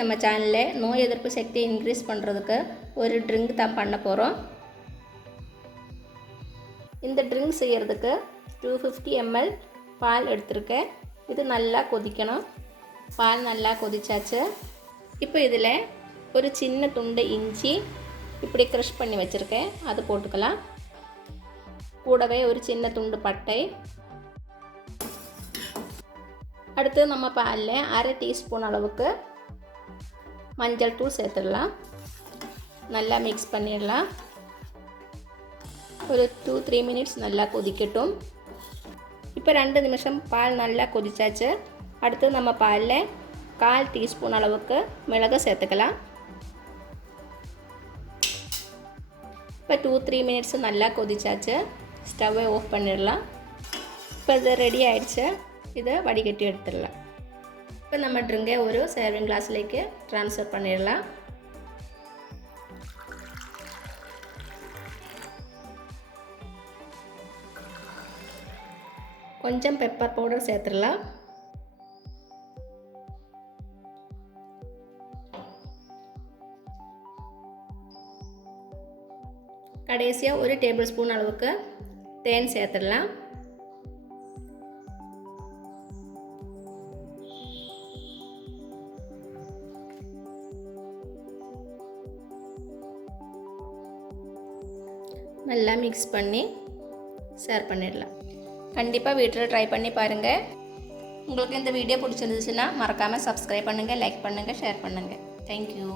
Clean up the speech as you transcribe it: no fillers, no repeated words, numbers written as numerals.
நம்ம சேனலில் நோய் எதிர்ப்பு சக்தியை இன்க்ரீஸ் பண்ணுறதுக்கு ஒரு ட்ரிங்க் தான் பண்ண போகிறோம். இந்த ட்ரிங்க் செய்கிறதுக்கு 250 ml பால் எடுத்திருக்கேன். இது நல்லா கொதிக்கணும். பால் நல்லா கொதிச்சாச்சு. இப்போ இதில் ஒரு சின்ன துண்டு இஞ்சி இப்படி க்ரஷ் பண்ணி வச்சுருக்கேன், அது போட்டுக்கலாம். கூடவே ஒரு சின்ன துண்டு பட்டை. அடுத்து நம்ம பாலில் 1/2 டீஸ்பூன் அளவுக்கு மஞ்சள் தூள் சேர்த்துடலாம். நல்லா மிக்ஸ் பண்ணிடலாம். ஒரு 2-3 மினிட்ஸ் நல்லா கொதிக்கட்டும். இப்போ 2 நிமிஷம் பால் நல்லா கொதிச்சாச்சு. அடுத்து நம்ம பாலில் 1/4 டீஸ்பூன் அளவுக்கு மிளகு சேர்த்துக்கலாம். இப்போ 2-3 மினிட்ஸ் நல்லா கொதிச்சாச்சு. ஸ்டவ்வை ஆஃப் பண்ணிடலாம். இப்போ இது ரெடி ஆயிடுச்சு. இதை வடிகட்டி எடுத்துடலாம். இப்போ நம்ம ட்ரிங்கை ஒரு சர்விங் கிளாஸ்லேக்கு ட்ரான்ஸ்ஃபர் பண்ணிடலாம். கொஞ்சம் பெப்பர் பவுடர் சேர்த்துடலாம். கடைசியாக ஒரு டேபிள் ஸ்பூன் அளவுக்கு தேன் சேர்த்துடலாம். நல்லா மிக்ஸ் பண்ணி ஷேர் பண்ணிடலாம். கண்டிப்பாக வீட்டில் ட்ரை பண்ணி பாருங்கள். உங்களுக்கு இந்த வீடியோ பிடிச்சிருந்துச்சுன்னா மறக்காமல் சப்ஸ்கிரைப் பண்ணுங்கள், லைக் பண்ணுங்கள், ஷேர் பண்ணுங்கள். தேங்க்யூ.